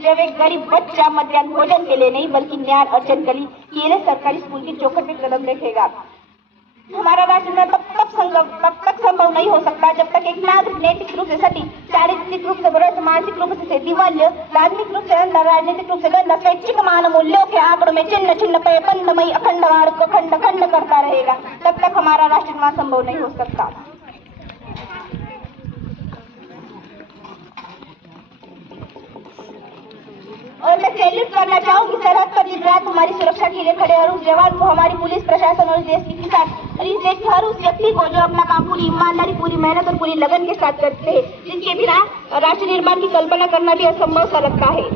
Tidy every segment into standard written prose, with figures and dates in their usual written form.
जब एक गरीब बच्चा मध्याह्न भोजन के लिए नहीं बल्कि न्याय अर्जन के लिए सरकारी स्कूल की चौखट पे कदम रखेगा। हमारा राष्ट्र तब तक संभव नहीं हो सकता जब तक एक नागरिक नैतिक रूप से सटीक, चारित्रिक रूप से भ्रष्ट, मानसिक रूप से दिवाल्य, राजनीतिक रूप से अंधा, राजनीतिक रूप से गंदा, स्वैच्छिक मानव मूल्यों के आंकड़ों में चिन्ह चिन्ह पे बंदमयी अखंड भारत को खंड खंड करता रहेगा। तब तक हमारा राष्ट्र निर्माण संभव नहीं हो सकता। और मैं सैल्यूट करना चाहूंगी सरहद पर दिन रात हमारी सुरक्षा के लिए खड़े और उस जवान को, हमारी पुलिस प्रशासन और इस देश की किसान और इस देश के हर उस व्यक्ति को जो अपना काम पूरी ईमानदारी, पूरी मेहनत और पूरी लगन के साथ करते हैं, जिनके बिना राष्ट्र निर्माण की कल्पना करना भी असंभव सा लगता है।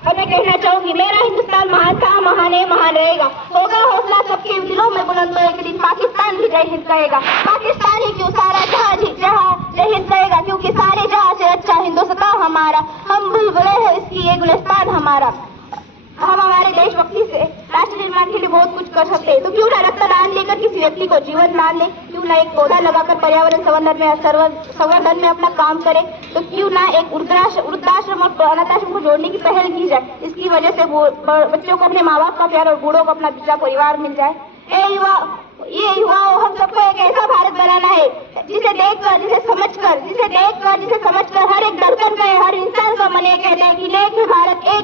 और मैं कहना चाहूंगी मेरा हिंदुस्तान महान था, महान है, महान रहेगा। होगा हौसला सबके दिलों में बुलंद, तो एक दिन पाकिस्तान भी जय हिंद कहेगा। पाकिस्तान ही क्यों सारा जहां जय हिंद कहेगा, क्योंकि सारे जहां से अच्छा हिंदुस्तान हमारा। हम भूल गए हैं इसकी ये गुलिस्तान हमारा। हम हमारे देशभक्ति से राष्ट्र निर्माण के लिए बहुत कुछ कर सकते हैं, तो क्यों ना रक्तदान लेकर किसी व्यक्ति को जीवन दान ले, क्यों ना एक पौधा लगाकर पर्यावरण संवर्धन में अपना काम करे, तो क्यों ना एक वृद्धाश्रम और अनाथाश्रम को जोड़ने की पहल की जाए। इसकी वजह से बच्चों को अपने माँ बाप का प्यार और बूढ़ों को अपना दूसरा परिवार मिल जाए। ये युवाओं, हम सबको एक ऐसा भारत बनाना है जिसे देखकर, जिसे समझकर हर एक धड़कन में हर इंसान का मन एक कहते हैं कि एक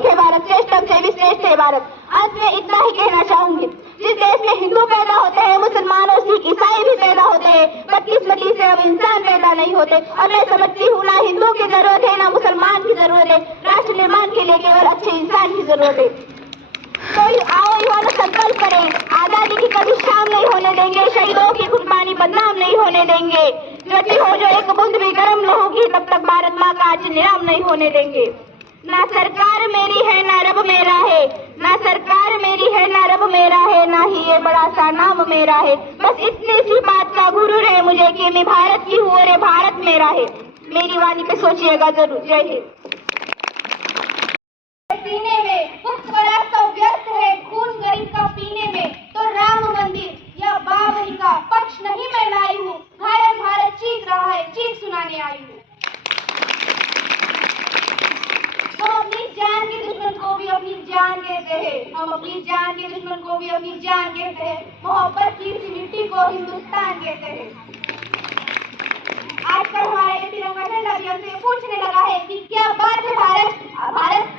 है भारत, श्रेष्ठम से भी श्रेष्ठ है भारत। अंत में इतना ही कहना चाहूंगी, जिस देश में हिंदू पैदा होते हैं, मुसलमान और सिख ईसाई भी पैदा होते हैं, बदकिस्मती से हम इंसान पैदा नहीं होते। और मैं समझती हूँ ना हिंदू की जरूरत है ना मुसलमान की जरूरत है, राष्ट्र निर्माण के लिए केवल अच्छे इंसान की जरूरत है। तो आओ युवाओं, संकल्प करें, आजादी की कभी शाम नहीं होने देंगे, शहीदों की कुर्बानी बदनाम नहीं होने देंगे। ज्योति हो जो एक बूंद भी गर्म न होगी, तब तक भारत माँ का आज निराम नहीं होने देंगे। ना सरकार मेरी है ना रब मेरा है, ना सरकार मेरी है ना रब मेरा है, ना ही ये बड़ा सा नाम मेरा है। बस इतनी सी बात का गुरूर है मुझे कि मैं भारत की हूँ और ये भारत मेरा है। मेरी वाणी पे सोचिएगा जरूर। जय हिंद। पीने में भूख का रास्ता व्यर्थ है, खून गरीब का पीने में, तो राम मंदिर या बाबरी का पक्ष नहीं मैं लाई हूँ। घायल भारत चीख रहा है, चीख सुनाने आई हूँ। हम अपनी जान के दुश्मन को भी अपनी जान कहते हैं, हम अपनी जान के दुश्मन को भी अपनी जान कहते हैं। मोहब्बत की इसी मिट्टी को हिंदुस्तान कहते हैं। आजकल हमारा ये तिरंगा झंडा भी हमसे पूछने लगा है कि क्या बात है भारत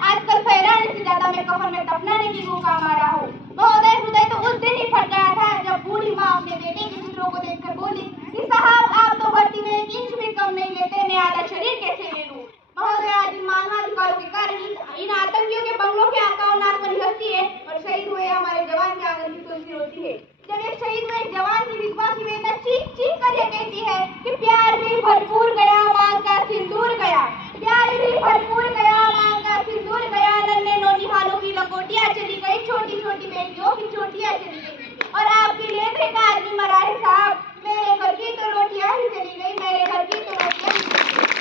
आजकल फहराने से ज्यादा मैं कफन में दफनाने की भूखा मारा हूँ। महोदय, हृदय तो उस दिन ही फट गया था जब बूढ़ी माँ अपने बेटे के चित्रों को देखकर बोली कि साहब आप तो भर्ती में 1 इंच भी कम नहीं लेते, मैं आधा शरीर कैसे ले लूँ। महोदय, आज इन मानवाधिकारों के कारण इन आतंकियों के बंगलों के आंखों नाक बनी हंसती है और शहीद हुए हमारे जवान के आंगन की तुलसी रोती है। जब एक शहीद हुए जवान की विधवा की बेटा चीख चीख कर यह कहती है कि प्यार भी भरपूर गया, मांग का सिंदूर गया, प्यार भी भरपूर गया, मांग का सिंदूर गया, नन्हे नौनिहालों की लकोटियां चली गई, छोटी छोटी बेटियों की चोटियां चली गई, और आपके लेते का आदमी मरा है साहब, मेरे घर की तो रोटियां ही चली गई, मेरे घर की तो रोटियां ही चली गई।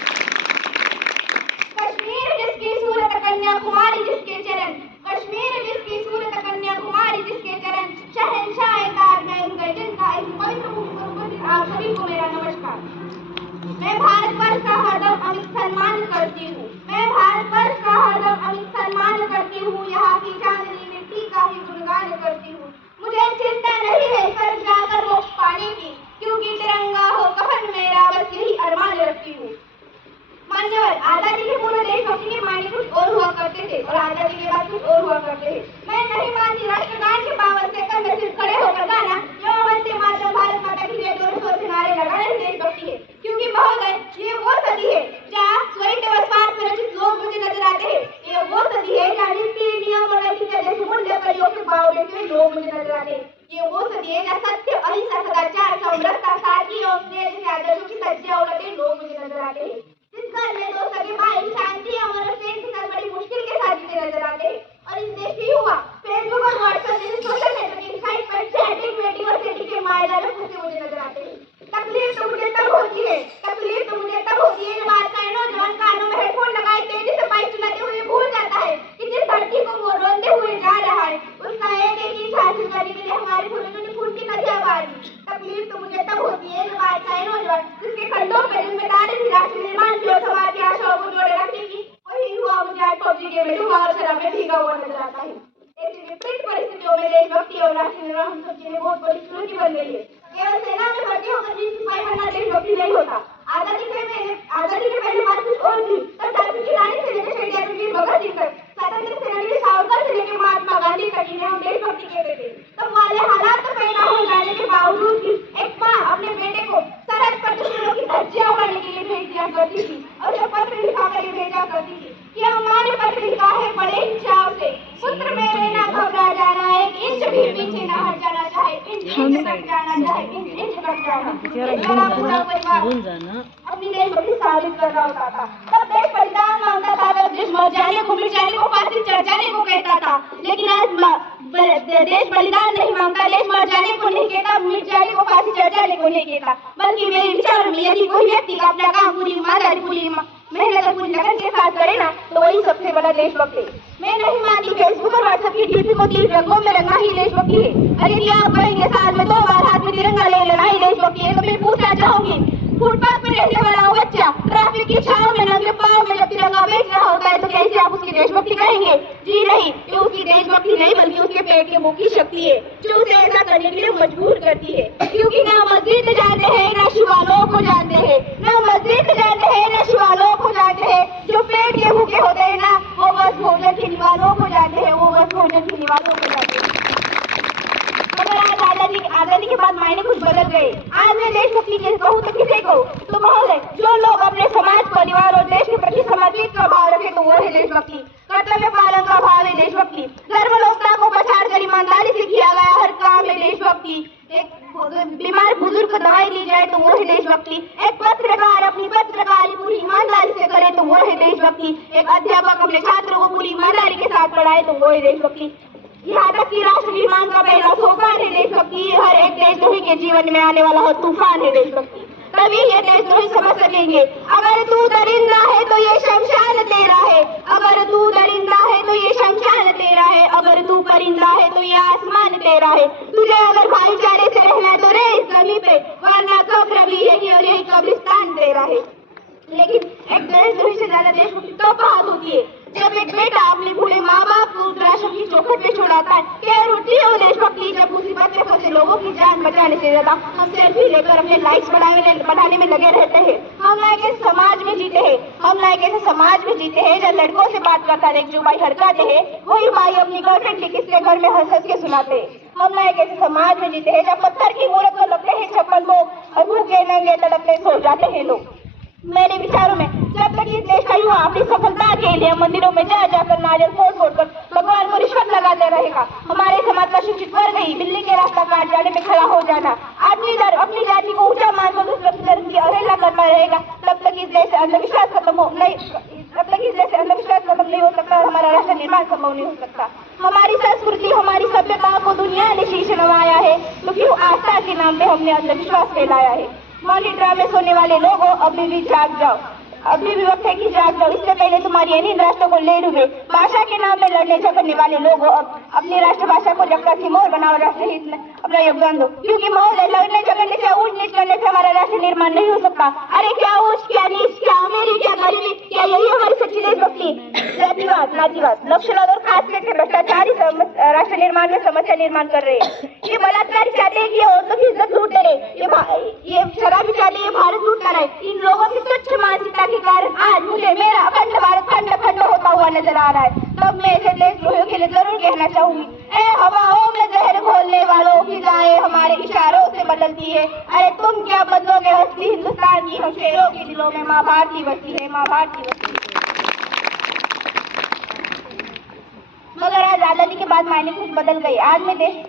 कश्मीर जिसकी सूरत कन्याकुमारी जिसके चरण, कश्मीर जिसकी सूरत कन्याकुमारी जिसके चरण, शहंशाह ताज महल गए जिनका इस पवित्र भूमि पर उपस्थित आप सभी को मेरा नमस्कार। मैं भारत वर्ष का हरदम अमित सम्मान करती हूँ, मैं भारत वर्ष का हरदम अमित सम्मान करती हूँ, यहाँ की चांदनी मिट्टी का ही गुणगान करती हूँ। मुझे चिंता नहीं है स्वर्ग जाकर मोक्ष पाने की, क्योंकि तिरंगा हो कफन मेरा, बस यही अरमान रखती हूँ। मान्यवर, आजादी के पूर्व देशभक्ति के मायने कुछ और हुआ करते थे और आजादी के बाद कुछ और हुआ करते थे। मैं नहीं मानती राष्ट्रगान के पावन से कल में सिर्फ खड़े होकर गाना यो वंदे मातरम भारत माता की जय जोर से नारे लगाना ही देशभक्ति है, क्योंकि महोदय ये वो सदी है जहाँ स्वयं व स्वार्थ में रचित लोग मुझे नजर आते हैं। ये वो सदी है जहाँ नीति नियम और नैतिकता जैसे मूल्य प्रयोग के बावजूद में लोग मुझे नजर आते हैं। ये वो सदी है जहाँ सत्य, अहिंसा, सदाचार, समरसता, सादगी और स्नेह जैसे आदर्शों की सच्चे औरतें लोग मुझे नजर आते हैं। जिस घर में 2 सगे भाई शांति, अमन और प्रेम के साथ बड़ी मुश्किल के साथ जीते नजर आते हैं। और इस देश के युवा फेसबुक और व्हाट्सएप फौजी के में धुआं और शराब में भीगा हुआ नजर आता है। ऐसी विपरीत परिस्थितियों में देशभक्ति और राष्ट्रीय निर्माण हम सब के लिए बहुत बड़ी चुनौती बन गई है। केवल सेना में भर्ती होकर भी सिपाही बनना देशभक्ति नहीं होता। आजादी के पहले बात कुछ और थी। तब झांसी की रानी से लेकर शहीद वीर भगत सिंह तक, स्वतंत्र सेनानी सावरकर से लेकर महात्मा गांधी तक इन्हें हम देशभक्ति कहते थे। तब वाले हालात तो पैदा हो जाने के बावजूद भी एक माँ अपने बेटे को सरहद पर दुश्मनों की धज्जियां उड़ाने के लिए भेज दिया करती थी और उसे पत्र लिखा कर भेजा करती थी कि माँ ने पत्र लिखा है बड़े ही चाव से, पुत्र मेरे ना घबरा जाना है, इंच भी पीछे ना हट जाना चाहे, इंच तक जाना चाहे, इंच तक जाना। अपनी देशभक्ति साबित कर रहा होता था। तब देश बलिदान मांगता था, तब देश मर जाने को मिट जाने को फांसी चढ़ जाने को कहता था। लेकिन आज देश बलिदान नहीं मांगता, देश मर जाने को नहीं कहता, मिट जाने को फांसी चढ़ जाने को नहीं कहता। बल्कि मेरे विचार में यदि कोई व्यक्ति अपना काम पूरी ईमानदारी पूरी मेहनत पूरी लगन के साथ करे ना, तो वही सबसे बड़ा देशभक्त है। मैं नहीं मानती फेसबुक और व्हाट्सएप की डीपी को 3 रंगों में रंगना ही देशभक्ति है। अरे यदि आप कहेंगे साल में 2 बार हाथ में तिरंगा ले लेना ही देशभक्ति है, तो मैं पूछना चाहूंगी, फुटपाथ पर रहने वाला बच्चा ट्रैफिक की छाव में नंगे पांव में जब तिरंगा बेच रहा होता है, तो कैसे आप उसकी देशभक्ति कहेंगे? जी नहीं, ये उसकी देशभक्ति नहीं बल्कि उसके पेट के मुंह की शक्ति है जो उसे ऐसा करने के लिए मजबूर करती है। क्योंकि ना मस्जिद जाते हैं ना शिवालयों को जानते हैं, ना मस्जिद जाते हैं ना शिवालयों को जानते हैं। जो पेट के भूखे होते हैं ना, वो बस भोजन की निवालों को जानते हैं, वो बस भोजन की निवालों को जानते हैं। मगर आज आजादी के बाद मायने कुछ बदल गए। आज मैं देशभक्ति के कहूँ तो किसे कहूँ? तो महोदय, जो लोग अपने समाज, परिवार और देश के प्रति समर्पित का भाव रखे तो वो है देशभक्ति। कर्तव्य पालन का भाव है देशभक्ति। धर्मलोकता को पछाड़ कर ईमानदारी से किया गया हर काम है देशभक्ति। एक बीमार बुजुर्ग को दवाई दी जाए तो वो है देशभक्ति। एक पत्रकार अपनी पत्रकारी पूरी ईमानदारी से करे तो वो है देशभक्ति। एक अध्यापक अपने छात्रों को पूरी ईमानदारी के साथ पढ़ाए तो वो है देशभक्ति। यहाँ तक कि राष्ट्र निर्माण का पहला सोपान है देशभक्ति। हर एक देशद्रोही के जीवन में आने वाला तूफान है देशभक्ति। तभी ये देशद्रोही समझ सकेंगे, अगर तू दरिंदा है तो ये शमशान तेरा है, अगर तू दरिंदा है तो ये शमशान तेरा है, अगर तू परिंदा है तो ये आसमान तेरा है। तुझे अगर भाईचारे से रहना है तो रहे इस जमीन पे, वरना कब्र भी है और यही कब्रिस्तान तेरा है। लेकिन एक देशद्रोही से ज्यादा देशभक्ति तो बात होती है जब एक बेटा अपने बूढ़े माँ बाप को राष्ट्र की चौखट पे छुड़ाता है। क्या रुचि हो देशभक्ति जब मुसीबत में फंसे लोगों की जान बचाने से ज्यादा हम सेल्फी लेकर अपने लाइक्स बढ़ाने में लगे रहते हैं। हम ना एक ऐसे समाज में जीते हैं, हम ना एक ऐसे समाज में जीते हैं जब लड़कों से बात करता है जो भाई हड़काते हैं वही भाई अपनी गर्लफ्रेंड के किस्से घर में हंस हंस के सुनाते हैं। हम ना एक ऐसे समाज में जीते हैं जब पत्थर की मूर्त को लगते हैं 56 लोग और भूखे नंगे तड़पते सो जाते हैं लोग। मेरे विचारों में जब तक इस देश का युवा अपनी सफलता के लिए मंदिरों में जा जाकर नारियल फोड़ कर भगवान को रिश्वत लगाते रहेगा, हमारे समाज का शिक्षित वर्ग ही बिल्ली के रास्ता काट जाने में खड़ा हो जाना, आदमी अपनी जाति को ऊंचा मानकर दूसरे धर्म की अवहेलना करता रहेगा, तब तक इस देश से अंधविश्वास खत्म नहीं हो सकता और हमारा राष्ट्र निर्माण संभव नहीं हो सकता। हमारी संस्कृति, हमारी सभ्यता को दुनिया ने शीश नवाया है तो क्यों आस्था के नाम पे हमने अंधविश्वास फैलाया है? मॉनिटर में सोने वाले लोगों अभी भी जाग जाओ, अभी भी वक्त है कि जाग जाओ। इससे पहले तुम्हारी नींद राष्ट्र को ले डूबे। भाषा के नाम पे लड़ने झगड़ने वाले लोगों अब अपनी राष्ट्रभाषा को जबका सिमोर बनाओ, राष्ट्र हित में अपना योगदान दो। क्योंकि महोदय, लड़ने झगड़ने से ऊंच नीच करने से हमारा राष्ट्र निर्माण नहीं हो सकता। अरे क्या ऊंच, क्या नीच, क्या अमीरी, क्या गरीबी, क्या यही हमारी सच्ची देशभक्ति? जातिवाद, नातीवाद, नक्सलवाद और खास करके भ्रष्टाचारी राष्ट्र निर्माण में समस्या निर्माण कर रहे हैं। ये बलात्कारी चाहते हैं कि औरतों की इज्जत लूट ले, ये शराबी चाहते हैं भारत लूटना रहे। इन लोगों की तुच्छ मानसिकता के कारण आज मुझे मेरा अखंड भारत खंड होता हुआ नजर आ रहा है। तब मैं ऐसे देशद्रोहियों के लिए जरूर कहना चाहूंगी, ए हवाओं में जहर घोलने वालों की जाए हमारे इशारों से बदलती है। अरे तुम क्या बदलोगे असली हिंदुस्तान की हम शेरों के दिलों में माँ भारती बसती है, माँ भारती बसती है। मगर आज आजादी के बाद मायने कुछ बदल गए। आज में देश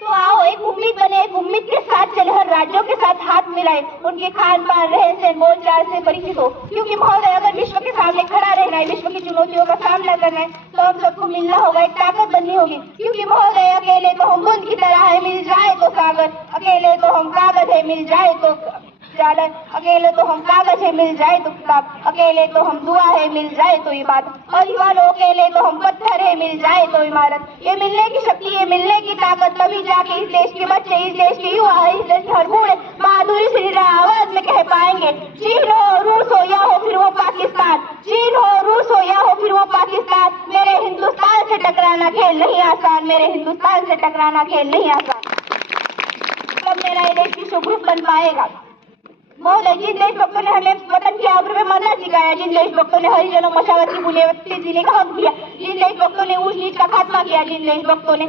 तो आओ एक उम्मीद बने, एक उम्मीद के साथ चले, हर राज्यों के साथ हाथ मिलाए, उनके खान पान, रहन सहन, बोलचाल से परिचित हो। क्योंकि महोदय, अगर विश्व के सामने खड़ा रहना है, विश्व की चुनौतियों का सामना करना है, तो हम सबको मिलना होगा, एक ताकत बननी होगी। क्योंकि महोदय, अकेले तो हम बूंद की तरह है, मिल जाए तो सागर, अकेले तो हम कागज है, मिल जाए तो जालन, अकेले तो हम कागज है, मिल जाए तो किताब, अकेले तो हम दुआ है, मिल जाए तो इबादत, और युवाओं अकेले तो हम पत्थर है, मिल जाए तो इमारत। ये मिलने की शक्ति, ये मिलने की ताकत, तभी जाके इस देश के बच्चे, इस देश के युवा, इस देश के हर बूढ़े बहादुरी से आवाज में कह पाएंगे, चीन हो, रूस हो या हो फिर वो पाकिस्तान। मेरे हिंदुस्तान से टकराना खेल नहीं आसान। तब मेरा ये देश विश्वगुरु बन पाएगा। महोदय, जिन देशभक्तों ने हमें वतन की आबरू में मरना सिखाया, जिन देशभक्तों ने हरिजनों मशावत की बुनियाद से जीने का हक दिया, जिन देशभक्तों ने ऊंच नीच का खात्मा किया, जिन देशभक्तों ने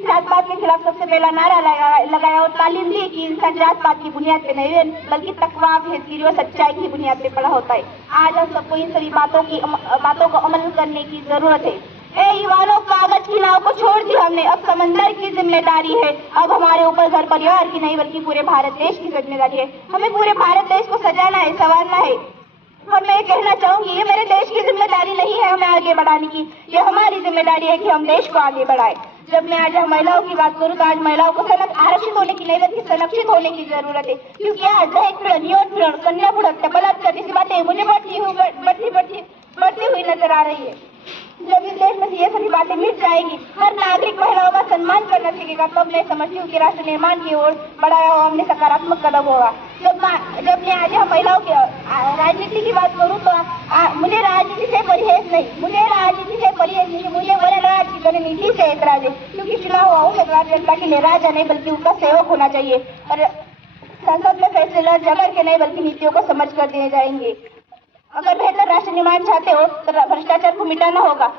जात पात के खिलाफ सबसे पहला नारा लगाया और तालीम दी कि इंसान जात पात की बुनियाद पे नहीं बल्कि तकवा, भेदगिरी और सच्चाई की बुनियाद पे बड़ा होता है। आज हम सबको इन सभी बातों को अमल करने की जरूरत है। ए युवानों, कागज की नाव को छोड़ दी हमने, अब समंदर की जिम्मेदारी है। अब हमारे ऊपर घर परिवार की नहीं बल्कि पूरे भारत देश की जिम्मेदारी है। हमें पूरे भारत देश को सजाना है, संवारना है। और मैं कहना चाहूंगी, ये मेरे देश की जिम्मेदारी नहीं है हमें आगे बढ़ाने की, ये हमारी जिम्मेदारी है कि हम देश को आगे बढ़ाएं। जब मैं आज महिलाओं की बात करूं तो आज महिलाओं को आरक्षित होने की नहीं बल्कि संरक्षित होने की जरूरत है, क्योंकि आज दहेज पीड़न, यौन पीड़न, कन्या भ्रूण हत्या, बलात्कार जैसी बातें मुझे बढ़ती हुई नजर आ रही है। जब इस देश में ये सभी बातें मिट जाएगी, हर नागरिक महिलाओं का सम्मान करना सीखेगा, तब मैं समझती हूँ कि राष्ट्र निर्माण की ओर बढ़ाया हुआ हमने सकारात्मक कदम होगा। जब मैं आज महिलाओं की राजनीति की बात करूँ तो मुझे राजनीति से परहेज नहीं, मुझे वरराज की नीति से ऐतराज है, क्योंकि चुनाव हुआ उम्मीदवार जनता के लिए राजा नहीं बल्कि उनका सेवक होना चाहिए और संसद में फैसले जबर के नहीं बल्कि नीतियों को समझ कर दिए जाएंगे। अगर बेहतर राष्ट्र निर्माण चाहते हो तो भ्रष्टाचार को मिटाना होगा,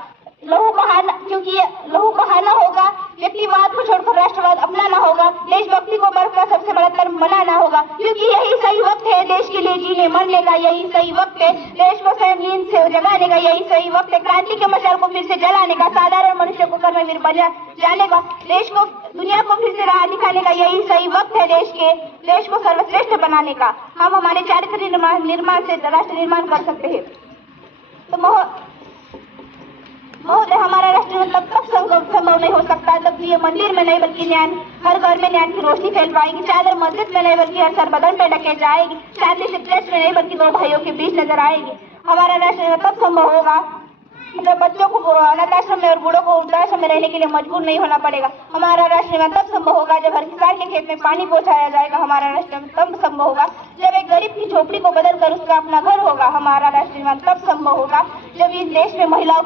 क्योंकि लहू बहाना होगा, व्यक्तिवाद को छोड़कर राष्ट्रवाद अपनाना होगा, देशभक्ति को मर्द का सबसे बड़ा धर्म बनाना होगा, क्योंकि यही सही वक्त है देश के लिए जीने मरने का, यही सही वक्त है देश को नींद से जगाने का, यही सही वक्त है क्रांति के मशाल को फिर से जलाने का, साधारण मनुष्य को कर्मवीर बना जाने का, देश को दुनिया को फिर से राह दिखाने का, यही सही वक्त है देश को सर्वश्रेष्ठ बनाने का। हम हमारे चारित्र निर्माण से राष्ट्र निर्माण कर सकते हैं। तो महोदय, हमारा राष्ट्र तब तक संभव नहीं हो सकता जब ये मंदिर में नहीं बल्कि हर घर में ज्ञान की रोशनी फैल पाएगी, चादर मस्जिद में नहीं बल्कि हर सर बदन पे ढके जाएगी, शांति से चर्च में नहीं बल्कि दो भाइयों के बीच नजर आएगी। हमारा राष्ट्र तब संभव होगा जब बच्चों को अनाथ आश्रम में और बूढ़ों को वृद्धाश्रम में रहने के लिए मजबूर नहीं होना पड़ेगा। हमारा राष्ट्र तब संभव होगा जब हर किसान के खेत में पानी पहुंचाया जाएगा। हमारा राष्ट्र तब संभव होगा जब एक गरीब की झोपड़ी को बदल कर उसका अपना घर होगा। हमारा राष्ट्र तब संभव होगा जब इस देश में महिलाओं